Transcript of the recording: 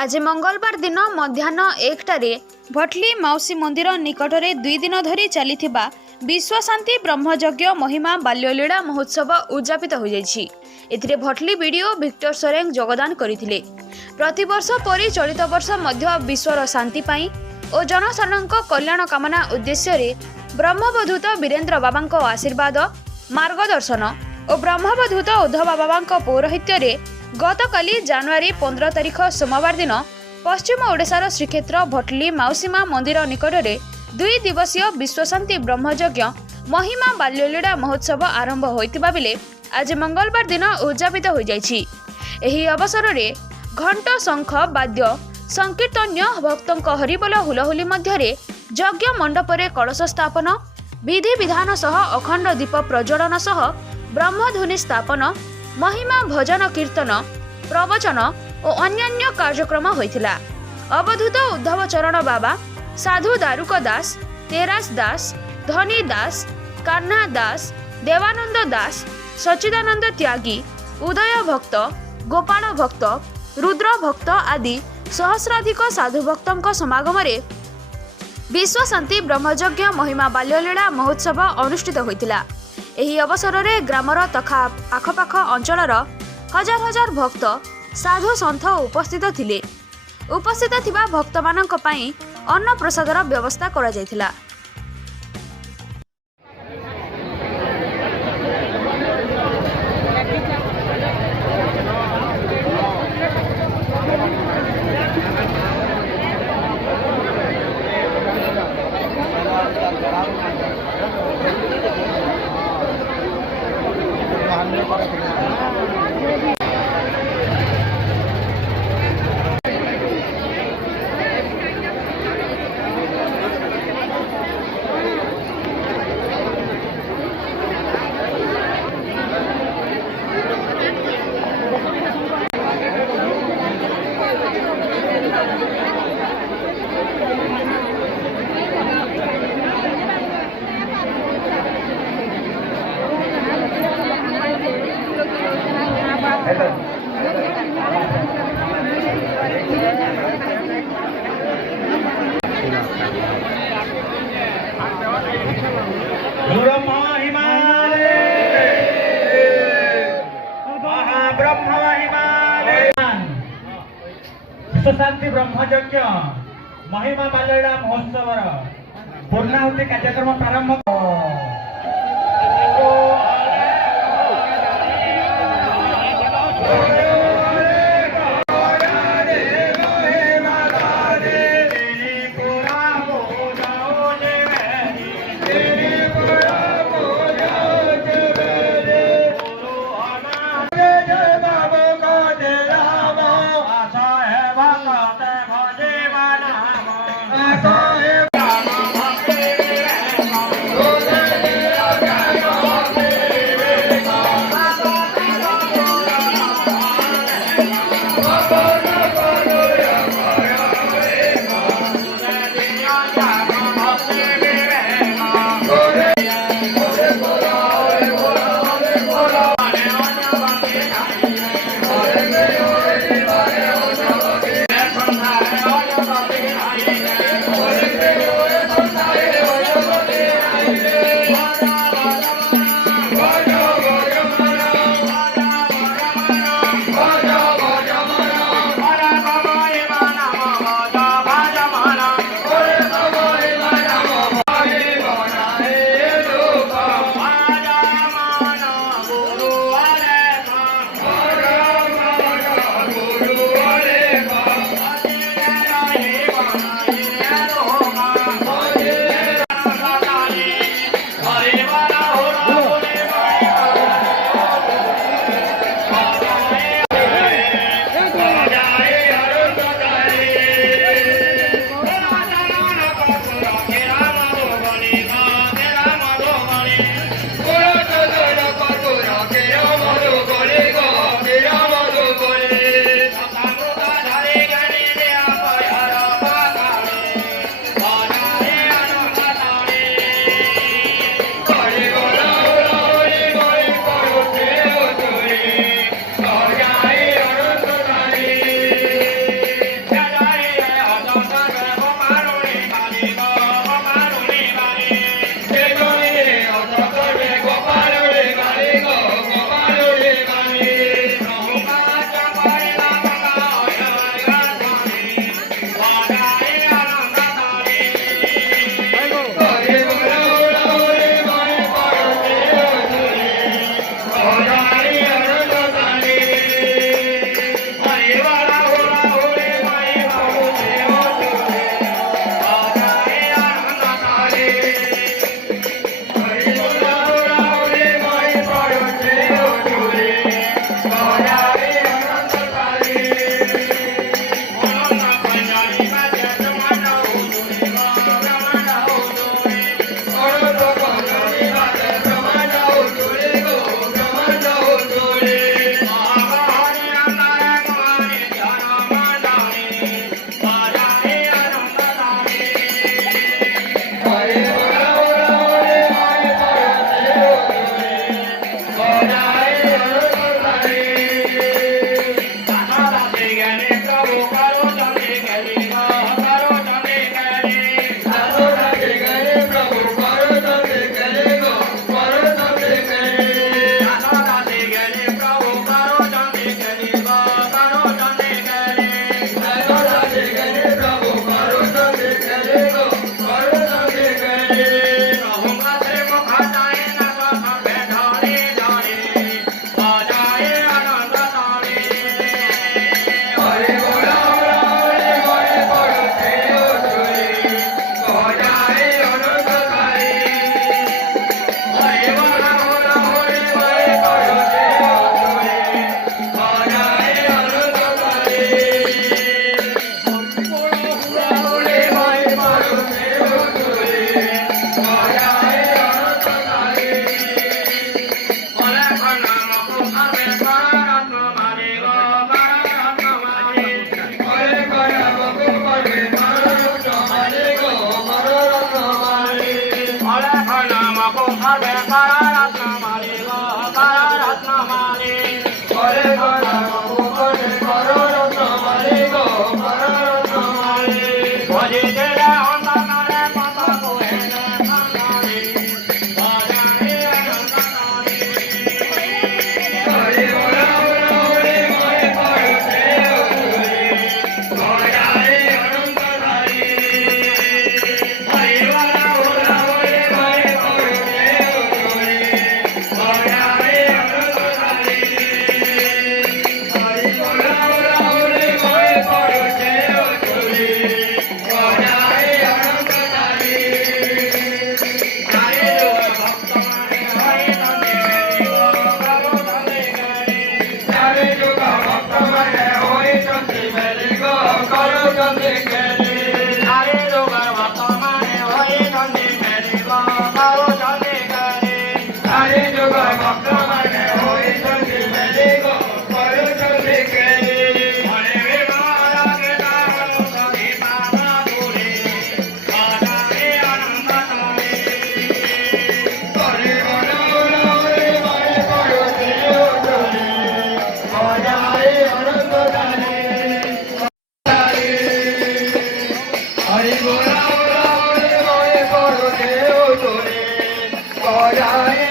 आज मंगलवार दिन मध्याह्न 1टारे भटली माउसी मंदिर निकटरे 2 दिन धरी चलीथिबा विश्वशांति ब्रह्मयज्ञ महिमा बाल्यलीला महोत्सव उद्यापित हो जाइछि। एथिरे भटली वीडियो विक्टर सोरेंग योगदान करथिले। प्रतिवर्ष परि चलित वर्ष मध्य विश्वर शांति पाई और जनसाधारणक कल्याण कामना उद्देश्य रे ब्रह्मवधूत वीरेंद्र बाबांको आशीर्वाद मार्गदर्शन और ब्रह्मवधूत उद्धव बाबांको पौरोहित्य रे गतकाली जनवरी 15 तारिख सोमवार दिन पश्चिम ओडिशार श्रीक्षेत्र भटली माउसीमा मंदिर निकटरे 2 दिवसीय विश्वशांति ब्रह्मयज्ञ महिमा बाल्यलीला महोत्सव आरंभ होइतिबा बेले आज मंगलवार दिन उद्यापित हो जाइछि। एही अवसर रे घंट शंख वाद्य संकीर्तन्य भक्तों हरिबोल हुलहुली मध्यरे यज्ञ मंडपरे कलश स्थापन विधि विधान सह अखंड दीप प्रज्वलन सह ब्रह्मध्वनि स्थापन महिमा भजन कीर्तन प्रवचन और अन्यान्य कार्यक्रम होइथिला। अवधूत उद्धव चरण बाबा साधु दारुक दास तेरास दास धनी दास कान्हा दास देवानंद दास सच्चिदानंद त्यागी उदय भक्त गोपाल भक्त रुद्र भक्त आदि सहस्राधिक साधु भक्तों समागम रे विश्व शांति ब्रह्मयज्ञ महिमा बाल्यलीला महोत्सव अनुष्ठित होइतिला। एही अवसर रे ग्रामर तथा आखपाख अंचलर हजार हजार भक्त साधु सन्थ उपस्थित थिले। उपस्थित थिबा भक्त मानक पई अन्न प्रसादर व्यवस्था करा जायतिला। विश्वशांति ब्रह्मयज्ञ महिमा बाल्यलीला महोत्सव पूर्णाहुति कार्यक्रम प्रारंभ सर्वे कर रत्नमाली गो कर रत्नमाली करे कर रत्नमाली गो कर रत्नमाली भजे तेरे अंतनारे पता को है रत्नमाली भजने रत्नमाली हरि बोला बोला हरि मोरे पड़ते उतरे भजाए अनंत धारी हरि बोला बोला हरि मोरे पड़ते उतरे भजाए अनंत धारी हरि बोला बोला हरि मोरे पड़ते उतरे भजाए अनंत धारी हरे भक्त माने हरि नंदे गो प्रभु नंदे गरे हरे जुग भक्त माने हरि नंदे गो करो नंदे गरे हरे जुग भक्त माने हरि नंदे गो करो नंदे गरे हरे जुग भक्त माने हरि नंदे गो करो नंदे गरे हरे विवाह के नाम संगीता माधुरी गाने आनंद तारे हरे बोलो हरे मारे पड़ोसे उतरे भजाए अनंत धारे हरि बोला बोला हरे मारे पड़ोसे उतरे भजाए